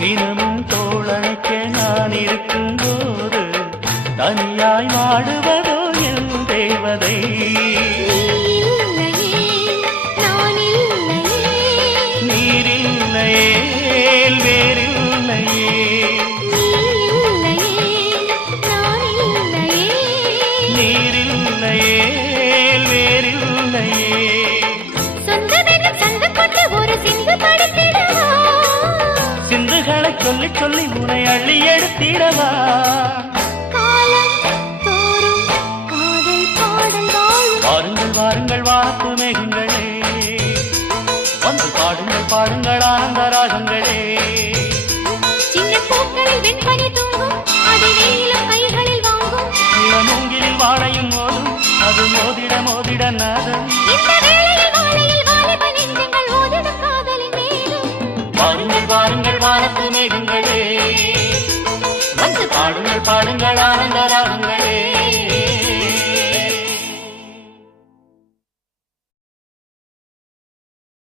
தினமும் தோழனுக்கு நான் இருக்கும் போது தனியாய் வாடுவதோ என் தேவதை. நீரில்லையே வேறில்லையே, நீரில்லையே வேறில்லையே. சிந்துகளை சொல்லி சொல்லி உனை அள்ளி எடுத்திடவா. வாருங்கள் வாருங்கள் வாத்து மேகங்களே, வந்து பாடுங்கள் பாடுங்கள் ஆனந்த ராகங்களே. சின்ன பூக்களில் வெண்பனி தூங்கும், அது வெயிலும் கைகளில் வாங்கும். மூங்கிலில் வாழையும் மோதும், அது மோதிட மோதிட நாதம். இந்த வேளையில் வாழையில் வாலிப நெஞ்சங்கள் ஓதிடும் காதலின் மேலும். வாருங்கள் வாருங்கள் வாத்து மேகங்களே, வந்து பாடுங்கள் பாடுங்கள் ஆனந்த ராகங்களே.